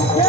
Oh.